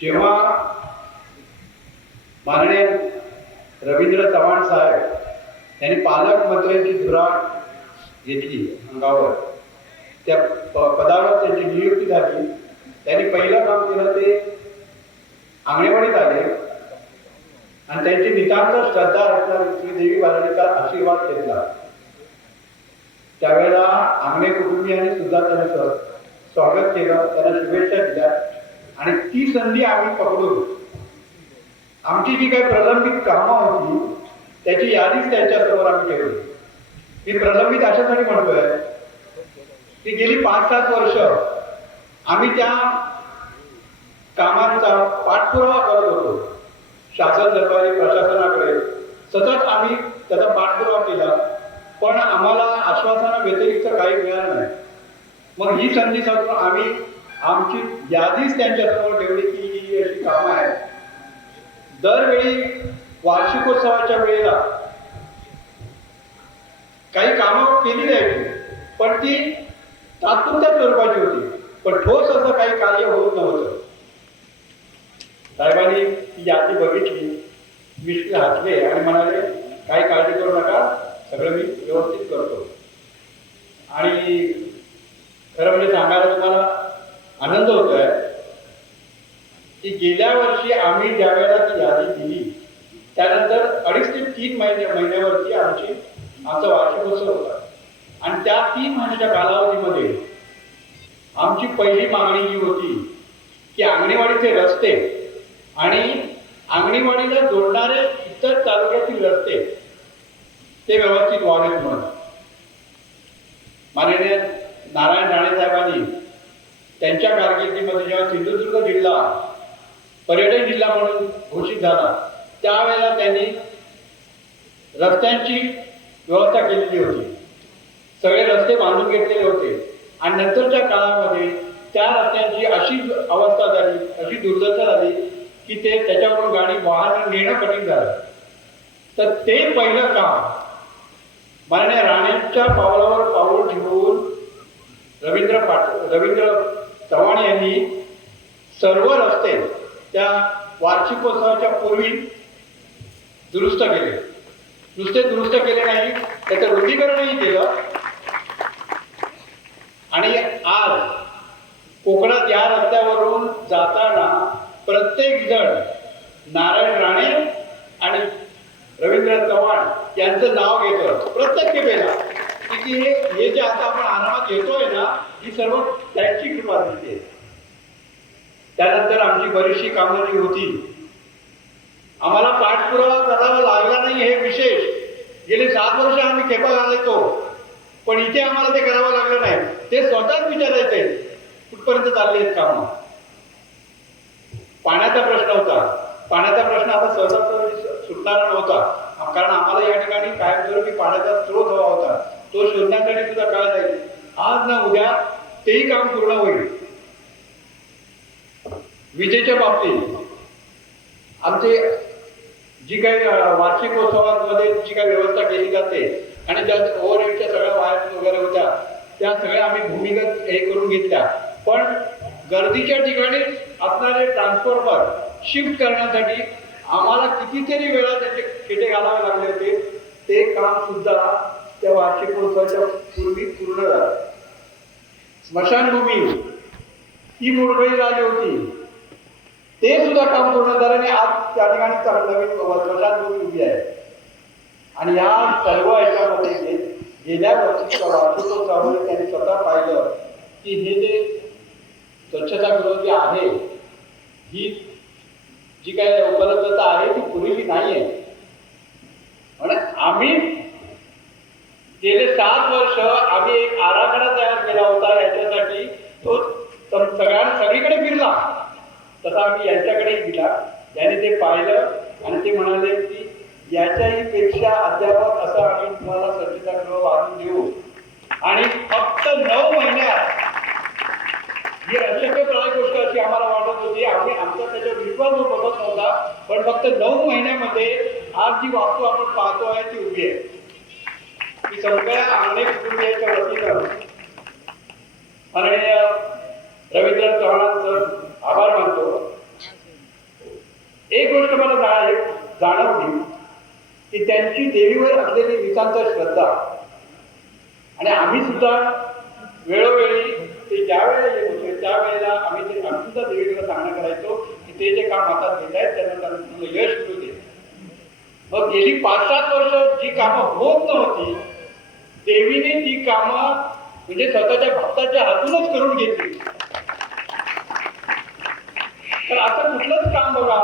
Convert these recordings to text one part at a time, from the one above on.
जेव्हा माननीय रवींद्र चव्हाण साहेब यांनी पालकमंत्र्यांची धुरा घेतली अंगावर त्या पदावर त्यांची नियुक्ती झाली. त्यांनी पहिलं काम केलं ते आंगणेवाडीत आले. आणि त्यांची नितांत श्रद्धा असणारी श्री देवी बालाजीचा आशीर्वाद घेतला. त्यावेळेला आंगणे कुटुंबियांनी सुद्धा त्यांना स्वागत केलं त्यांना शुभेच्छा दिल्या. आणि ती संधी आम्ही पकडून आमची जी काही प्रलंबित कामं होती त्याची यादीच त्यांच्यासमोर आम्ही ठेवली. मी प्रलंबित अशासाठी म्हणतोय की गेली पाच सात वर्ष आम्ही त्या कामांचा पाठपुरावा करत होतो. शासन दरबारी प्रशासनाकडे सतत आम्ही त्याचा पाठपुरावा केला पण आम्हाला आश्वासना व्यतिरिक्त काही मिळालं नाही. मग ही संधी साधून आम्ही आमची यादीच त्यांच्यासमोर ठेवली की ही अशी कामं आहेत. दरवेळी वार्षिकोत्सवाच्या वेळेला काही कामं केली जायची पण ती तात्पुरत्या स्वरूपाची होती. पण ठोस असं काही कार्य होत नव्हतं. साहेबांनी ती यादी बघितली मिश्री हसले आणि म्हणाले काही काळजी करू नका सगळं मी व्यवस्थित करतो. आणि खरं म्हणजे सांगायला तुम्हाला आनंद होतोय. की गेल्या वर्षी आम्ही ज्या वेळेला ती यादी दिली त्यानंतर अडीच ते तीन महिने महिन्यावरती आमची आमचा वार्षिकोत्सव होता. आणि त्या तीन महिन्याच्या कालावधीमध्ये आमची पहिली मागणी ही होती की अंगणेवाडीचे रस्ते आणि अंगणेवाडीला जोडणारे इतर तालुक्यातील रस्ते ते व्यवस्थित व्हावेत म्हणून. माननीय नारायण राणे साहेबांनी त्यांच्या कारकिर्दीमध्ये जेव्हा सिंधुदुर्ग जिल्हा पर्यटन जिल्हा म्हणून घोषित झाला त्यावेळेला त्यांनी रस्त्यांची व्यवस्था केलेली होती. सगळे रस्ते बांधून घेतलेले होते. आणि नंतरच्या काळामध्ये त्या रस्त्यांची अशी अवस्था झाली अशी दुर्दशा झाली की ते त्याच्यावरून गाडी वाहन नेणं कठीण झालं. तर ते पहिलं काम माननीय राणेंच्या पावलावर पाऊल ठेवून रवींद्र पाट रवींद्र चव्हाण यांनी सर्व रस्ते त्या वार्षिकोत्सवाच्या पूर्वी दुरुस्त केले. नुसते दुरुस्त केले नाही त्याचं रुंदीकरणही केलं. आणि आज कोकणात या रस्त्यावरून जाताना प्रत्येक जण नारायण राणे आणि रवींद्र चव्हाण यांचं नाव घेतं प्रत्येक खेपेला की हे हे जे आता आपण आरामात येतोय ना ही सर्व त्यांची कृपा दिसते त्यानंतर आमची बरीचशी कामगिरी होती आम्हाला पाठपुरावा करावा लागला नाही हे विशेष. गेले सात वर्ष आम्ही खेपा घालायचो पण इथे आम्हाला ते करावं लागलं नाही. ते स्वतःच विचारायचे कुठपर्यंत चालले आहेत काम? पाण्याचा प्रश्न होता. पाण्याचा प्रश्न आता सहजा सुटणार नव्हता. कारण आम्हाला या ठिकाणी कायमस्वरूपी पाण्याचा स्रोत हवा होता. तो काळ जाईल आज ना उद्या तेही काम पूर्ण होईल. विजेच्या बाबतीत. आमचे जी काही वार्षिक महोत्सवांमध्ये जी काही व्यवस्था केली जाते आणि ज्या ओव्हरहेडच्या सगळ्या वायर वगैरे होत्या त्या सगळ्या आम्ही भूमिगत हे करून घेतल्या. पण गर्दीच्या ठिकाणी असणारे ट्रान्सफॉर्मर शिफ्ट करण्यासाठी आम्हाला कितीतरी वेळा त्याचे खेटे घालावे लागले होते. ते काम सुद्धा त्या वार्षिकोत्सवाच्या पूर्वी पूर्ण झाला. स्मशानभूमी. ती मोडकळी झाली होती. ते सुद्धा काम पूर्ण झालं आणि आज त्या ठिकाणी नवीन स्मशानभूमी उभी आहे. आणि या सर्व याच्यामध्ये गेल्या वर्षीच्या वार्षिकोत्सवामध्ये त्यांनी स्वतः पाहिलं की हे जे स्वच्छता विरोधी आहे ही जी काय उपलब्धता आहे ती पुरेशी नाही आहे म्हणजे आम्ही गेले सात वर्ष आम्ही एक आराखडा तयार केला होता याच्यासाठी. तो सगळ्यां सगळीकडे फिरला. तसा आम्ही यांच्याकडे दिला याने ते पाहिलं आणि ते म्हणाले की याच्याही पेक्षा अद्यावत असं आम्ही तुम्हाला स्वच्छतागृह बांधून देऊ. आणि फक्त नऊ महिन्यात ही अशक्यप्राय गोष्ट अशी आम्हाला वाटत होती. आम्ही आमचा त्याच्यावर विश्वास बघत बसत नव्हता. पण फक्त नऊ महिन्यामध्ये आज जी वास्तू आपण पाहतो आहे ती उभी आहे. की सगळ्या अनेक कुटुंबियांच्या वतीनं माननीय रवींद्र चव्हाणांचं आभार मानतो. एक गोष्ट मला जाण जाणवली की त्यांची देवीवर असलेली नितांत श्रद्धा आणि आम्ही सुद्धा वेळोवेळी ते ज्यावेळेला येत होते त्यावेळेला आम्ही ते आम्ही सुद्धा देवीला सांगणं करायचो की ते जे काम हातात घेत आहेत त्यांना यश मिळू दे मग गेली पाच सात वर्ष जी कामं होत नव्हती देवीने ती कामं म्हणजे स्वतःच्या भक्ताच्या हातूनच करून घेतली. तर आता कुठलंच काम बघा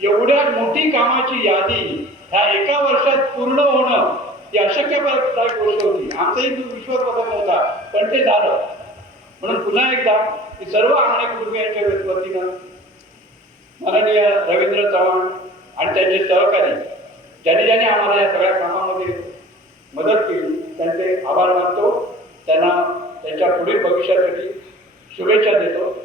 एवढ्या मोठी कामाची यादी ह्या एका वर्षात पूर्ण होणं ही अशक्य गोष्ट होती. आमचाही विश्वास बसत नव्हता पण ते झालं. म्हणून पुन्हा एकदा की सर्व आमणे कुटुंबियांच्या वतीनं माननीय रवींद्र चव्हाण आणि त्यांचे सहकारी ज्यांनी ज्यांनी आम्हाला या सगळ्या कामामध्ये मदत केली त्यांचे आभार मानतो. त्यांना त्यांच्या पुढील भविष्यासाठी शुभेच्छा देतो.